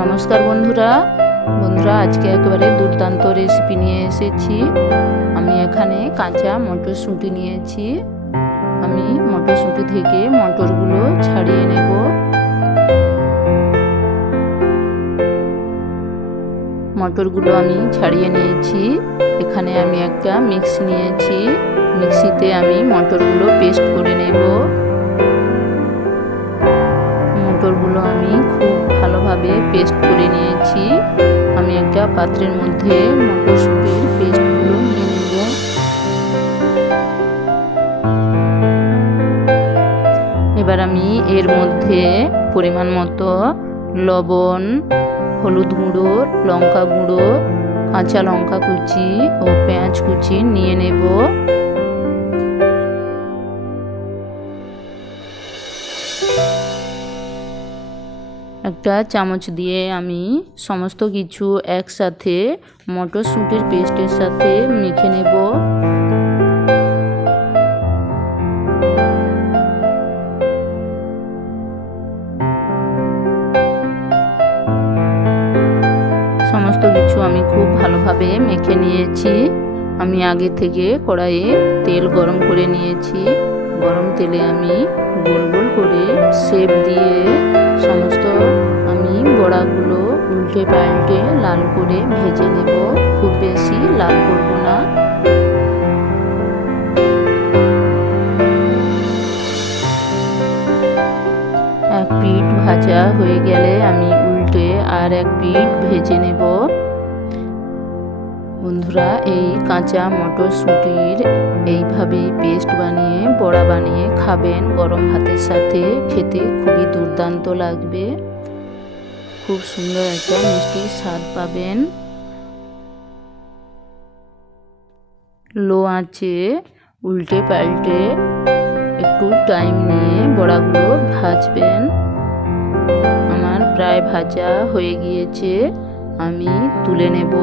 नमस्कार बंधुरा बंधुरा आज के एकेबारे दुर्दान्त रेसिपि निये एसेछि। आमी एखाने काँचा मटरशुंठी नियेछि। आमी मटरशुंठी थेके मटरगुलो छाड़िये नेब। मटरगुलो आमी छाड़िये नियेछि। एखाने आमी एकटा मिक्सी नियेछि। मिक्सीते आमी मटरगुलो पेस्ट करे नेब। मटरगुलो आमी खूब ভালোভাবে পেস্ট করে নিয়েছি। আমি একটা পাত্রের মধ্যে মটরশুঁটির পেস্টগুলো নিয়ে নেব। এবার আমি এর মধ্যে পরিমাণ মতো লবণ, হলুদ গুঁড়ো, লঙ্কা গুঁড়ো, কাঁচা লঙ্কা কুচি ও পেঁয়াজ কুচি নিয়ে নেব। একটা চামচ দিয়ে আমি সমস্ত কিছু একসাথে মটরশুঁটির পেস্টের সাথে মেখে নেব। সমস্ত কিছু আমি খুব ভালোভাবে মেখে নিয়েছি। আমি আগে থেকে কড়াইয়ে তেল গরম করে নিয়েছি। গরম তেলে আমি গোল গোল করে শেপ দিয়ে সমস্ত আমি বড়াগুলো উল্টে পাল্টে লাল করে ভেজে নেব। খুব বেশি লাল করব না। এক পিঠ ভাজা হয়ে গেলে আমি উল্টে আর এক পিঠ ভেজে নেব। বন্ধুরা এই কাঁচা মটরশুঁটির এইভাবে পেস্ট বানিয়ে বড়া বানিয়ে খাবেন গরম ভাতের সাথে। খেতে খুবই দুর্দান্ত লাগবে। খুব সুন্দর একটা মিষ্টি স্বাদ পাবেন। লো আঁচে উল্টে পাল্টে একটু টাইম নিয়ে বড়াগুলো ভাজবেন। আমার প্রায় ভাজা হয়ে গিয়েছে। আমি তুলে নেব।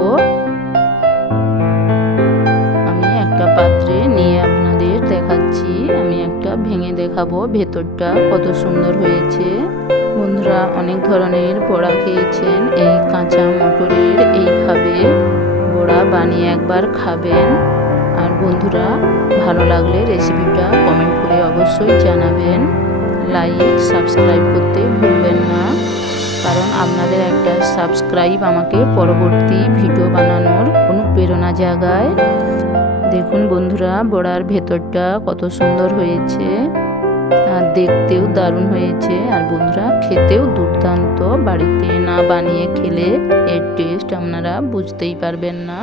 পাত্রে নিয়ে আপনাদের দেখাচ্ছি। আমি একটা ভেঙে দেখাবো ভেতরটা কত সুন্দর হয়েছে। বন্ধুরা অনেক ধরনের বড়া খেয়েছেন, এই কাঁচা মটরের এইভাবে বড়া বানিয়ে একবার খাবেন। আর বন্ধুরা ভালো লাগলে রেসিপিটা কমেন্ট করে অবশ্যই জানাবেন। লাইক সাবস্ক্রাইব করতে ভুলবেন না, কারণ আপনাদের একটা সাবস্ক্রাইব আমাকে পরবর্তী ভিডিও বানানোর অনুপ্রেরণা জাগায়। দেখুন বন্ধুরা বড়ার ভেতরটা কত সুন্দর হয়েছে আর দেখতেও দারুণ হয়েছে। আর বন্ধুরা খেতেও দুর্দান্ত। বাড়িতে না বানিয়ে খেলে এর টেস্ট আপনারা বুঝতেই পারবেন না।